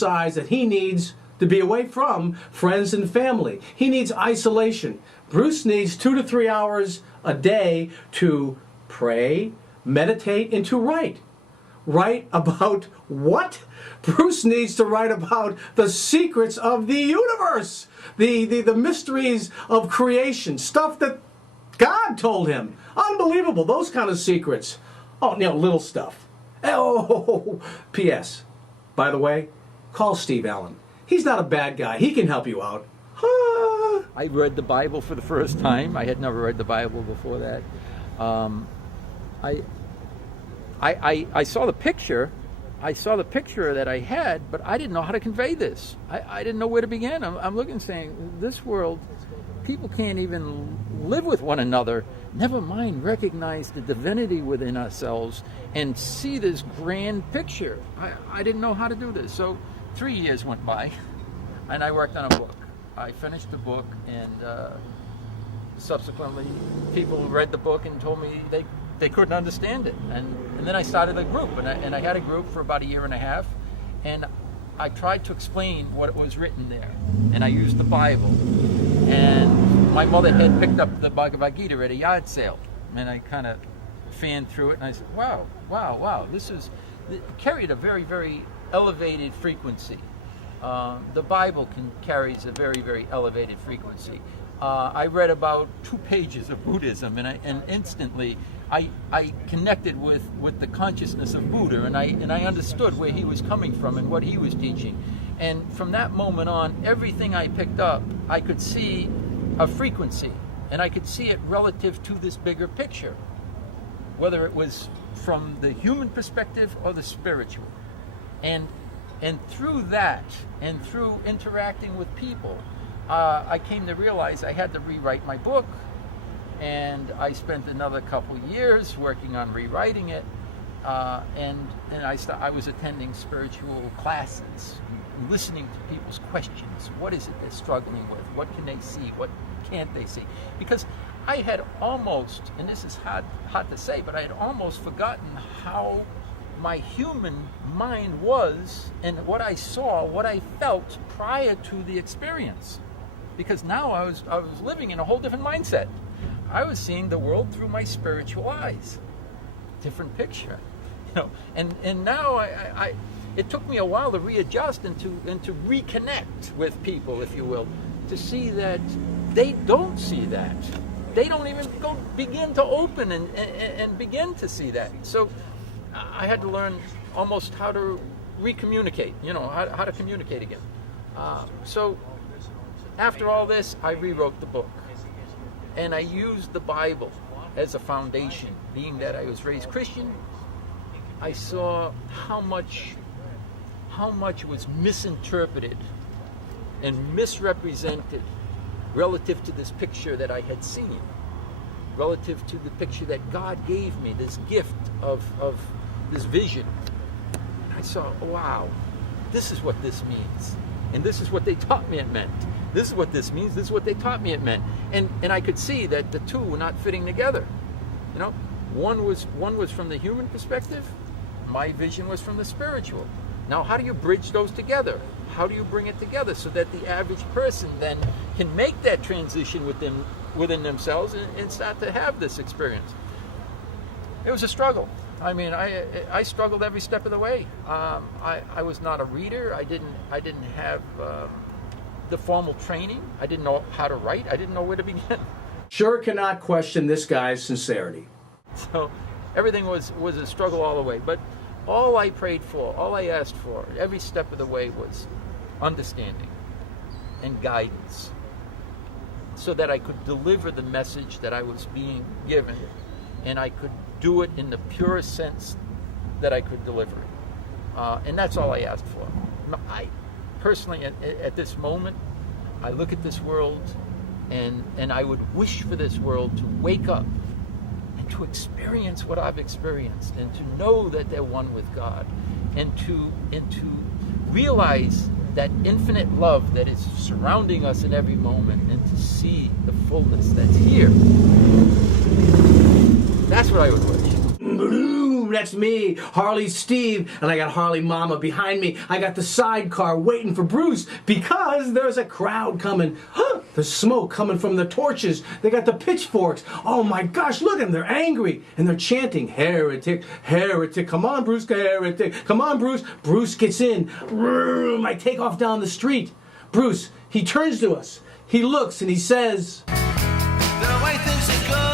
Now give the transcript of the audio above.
decides that he needs to be away from friends and family. He needs isolation. Bruce needs 2 to 3 hours a day to pray, meditate, and to write. Write about what? Bruce needs to write about the secrets of the universe, the mysteries of creation, stuff that God told him. Unbelievable, those kind of secrets. Oh, little stuff. Oh, P.S. By the way, call Steve Allen. He's not a bad guy. He can help you out. I read the Bible for the first time. I had never read the Bible before that. I saw the picture. I saw the picture that I had, but I didn't know how to convey this. I didn't know where to begin. I'm looking saying, this world, people can't even live with one another, never mind recognize the divinity within ourselves and see this grand picture. I didn't know how to do this. So 3 years went by, and I worked on a book. I finished the book, and subsequently people read the book and told me they couldn't understand it. And then I started a group, and I had a group for about 1.5 years, and I tried to explain what was written there. And I used the Bible. And my mother had picked up the Bhagavad Gita at a yard sale, and I kind of fanned through it, and I said, wow, it carried a very, very elevated frequency. The Bible carries a very, very elevated frequency. I read about 2 pages of Buddhism, and instantly I connected with the consciousness of Buddha, and I understood where he was coming from and what he was teaching. And from that moment on, everything I picked up, I could see a frequency, and I could see it relative to this bigger picture, whether it was from the human perspective or the spiritual. And through that, and through interacting with people, I came to realize I had to rewrite my book, and I spent another couple years working on rewriting it, and I was attending spiritual classes, listening to people's questions. What is it they're struggling with? What can they see? What can't they see? Because I had almost, and this is hard to say, but I had almost forgotten how my human mind was and what I saw, what I felt prior to the experience. Because now I was living in a whole different mindset. I was seeing the world through my spiritual eyes. Different picture. And now it took me a while to readjust and to reconnect with people, if you will, to see that they don't see that. They don't even begin to open and begin to see that. So I had to learn almost how to recommunicate, how to communicate again. So after all this, I rewrote the book, and I used the Bible as a foundation. Being that I was raised Christian, I saw how much was misinterpreted and misrepresented relative to this picture that I had seen, relative to the picture that God gave me, this gift of this vision. I saw, wow, this is what this means. And this is what they taught me it meant. This is what this means. This is what they taught me it meant. And I could see that the two were not fitting together. One was from the human perspective. My vision was from the spiritual. Now, how do you bridge those together? How do you bring it together so that the average person then can make that transition within themselves and start to have this experience? It was a struggle. I mean, I struggled every step of the way. I was not a reader. I didn't have the formal training. I didn't know how to write. I didn't know where to begin. Sure cannot question this guy's sincerity. So everything was a struggle all the way. But all I prayed for, all I asked for, every step of the way was understanding and guidance, so that I could deliver the message that I was being given, and I could do it in the purest sense that I could deliver it. And that's all I asked for. I personally, at this moment, I look at this world, and I would wish for this world to wake up and to experience what I've experienced, and to know that they're one with God, and to realize that infinite love that is surrounding us in every moment, and to see the fullness that's here. That's what I would wish. boom, that's me, Harley Steve, and I got Harley Mama behind me. I got the sidecar waiting for Bruce because there's a crowd coming. There's smoke coming from the torches. They got the pitchforks. Oh my gosh, look at them. They're angry and they're chanting, heretic, heretic. Come on, Bruce, heretic. Come on, Bruce. Bruce gets in. I take off down the street. Bruce, he turns to us. He looks and he says, the way things are going.